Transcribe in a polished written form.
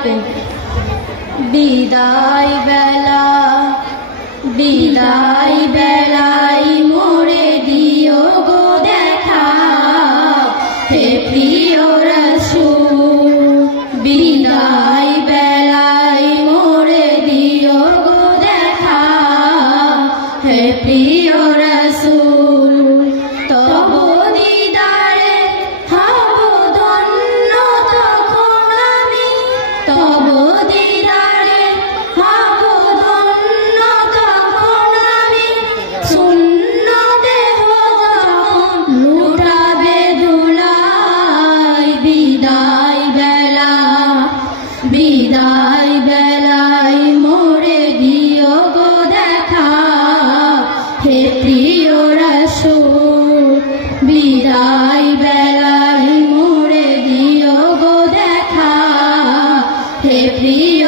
আলাইকুম। বিদায় বেলা বিদায় বেলায় মোরে দিও গো দেখা, হে প্রিয় রাসূল। বিদায় বেলায় মোরে দিও গো দেখা, হে প্রিয় রাসূল। তব দিদারে হব ধন্য তখন আমি, তব দিদারে হব ধন্য তখন আমি। শূন্য দেহ যখন লুটাবে ধুলাই, বিদায় বেলা বিদায় বেলায় মোরে দিও গো দেখা, হে প্রিয় রাসূল। বিদায় বেলায় মোরে দিও গো দেখা, হে প্রিয়